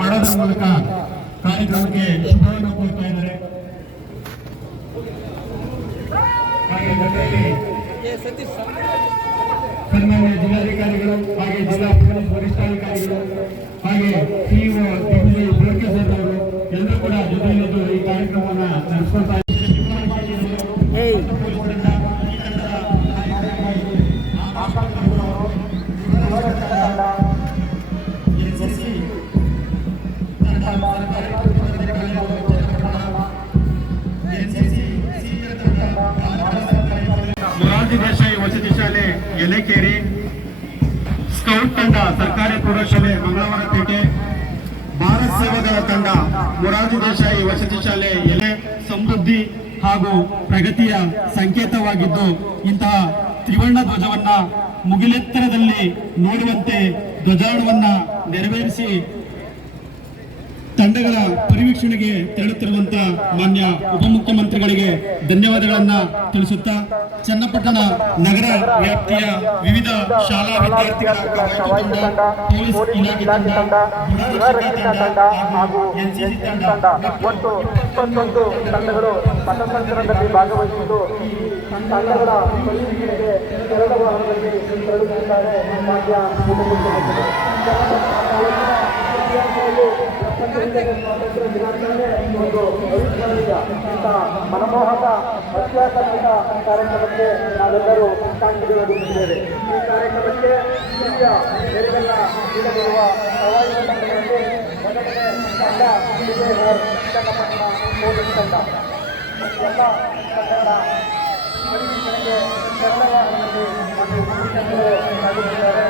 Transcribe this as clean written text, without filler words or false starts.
ಮಾಡೋದ್ರ ಮೂಲಕ ಕಾರ್ಯಕ್ರಮಕ್ಕೆ ಶುಭವನ್ನು ಕೋರ್ತಾ ಇದ್ದಾರೆ. ಸನ್ಮಾನ್ಯ ಜಿಲ್ಲಾಧಿಕಾರಿಗಳು ಹಾಗೆ ಜಿಲ್ಲಾ ಪೊಲೀಸ್ ವರಿಷ್ಠಾಧಿಕಾರಿಗಳು ಹಾಗೆ ಸಿಇಒ ದಿಗ್ವಿಜಯ್ ಬೋರ್ಕೇಸರ್ ಅವರು ಎಲ್ಲರೂ ಕೂಡ ಜೊತೆಯಲ್ಲಿದ್ದು ಈ ಕಾರ್ಯಕ್ರಮವನ್ನು ನಡೆಸ್ಕೊಳ್ತಾ ಮೊರಾರ್ಜಿ ದೇಸಾಯಿ ವಸತಿ ಶಾಲೆ ಯಲೆಕೇರಿ, ಸ್ಕೌಟ್ ತಂಡ ಸರ್ಕಾರಿ ಪ್ರೌಢಶಾಲೆ ಮಂಗಳವಾರಪೇಟೆ, ಭಾರತ್ ಸೇವಾದಳ ತಂಡ ಮೊರಾರ್ಜಿ ದೇಸಾಯಿ ವಸತಿ ಶಾಲೆ ಎಲೆ ಸಮೃದ್ಧಿ ಹಾಗೂ ಪ್ರಗತಿಯ ಸಂಕೇತವಾಗಿದ್ದು ಇಂತಹ ತ್ರಿವರ್ಣ ಧ್ವಜವನ್ನ ಮುಗಿಲೆತ್ತರದಲ್ಲಿ ನೋಡುವಂತೆ ಧ್ವಜಾರೋಹಣವನ್ನ ನೆರವೇರಿಸಿ ತಂಡಗಳ ಪರಿವೀಕ್ಷಣೆಗೆ ತೆರಳುತ್ತಿರುವಂತಹ ಮಾನ್ಯ ಉಪಮುಖ್ಯಮಂತ್ರಿಗಳಿಗೆ ಧನ್ಯವಾದಗಳನ್ನ ತಿಳಿಸುತ್ತಾ ಚನ್ನಪಟ್ಟಣ ನಗರ ವ್ಯಾಪ್ತಿಯ ವಿವಿಧ ಶಾಲಾ ವಿದ್ಯಾರ್ಥಿಗಳ ಪೊಲೀಸ್ ಇಲಾಖೆ ತಂಡ ಹಾಗೂ ಎನ್ಸಿಸಿ ತಂಡ ಒಟ್ಟು 21 ತಂಡಗಳು ಪಥಸಂಚಲನದಲ್ಲಿ ಭಾಗವಹಿಸಿದ್ದು ತಂಡಗಳ ಪರಿವೀಕ್ಷಣೆಗೆ ತೆರಳುವ ಭಾಗದಲ್ಲಿ ತೆರಳುತ್ತಿದ್ದಾರೆ. ಮಾನ್ಯ ಉಪಮುಖ್ಯಮಂತ್ರಿಗಳು ಸ್ವಾತಂತ್ರ್ಯ ದಿನಾಚರಣೆ ಒಂದು ಅವಿಸ್ಮರಣೀಯ ಇಂತಹ ಮನಮೋಹಕ ಅತ್ಯಾಕರ್ಷಕ ಕಾರ್ಯಕ್ರಮಕ್ಕೆ ನಾವೆಲ್ಲರೂ ಸಾಕ್ಷಿಗಳಾಗುತ್ತಿದ್ದೇವೆ. ಈ ಕಾರ್ಯಕ್ರಮಕ್ಕೆ ಹಿರಿಯ ಬೇರೆಲ್ಲ ನೀಡಲಿರುವ ಸವಾಲಿನ ತಂಡಗಳಲ್ಲಿ ಮೊದಲನೇ ತಂಡ ವಿಜಯನಗರ ಚನ್ನಪಟ್ಟಣ ಪೊಲೀಸ್ ತಂಡ. ಎಲ್ಲ ತಂಡಗಳ ಪರಿವೀಕ್ಷಣೆಗೆ ತೆರಳುವಲ್ಲಿ ಸಾಗುತ್ತಿದ್ದಾರೆ.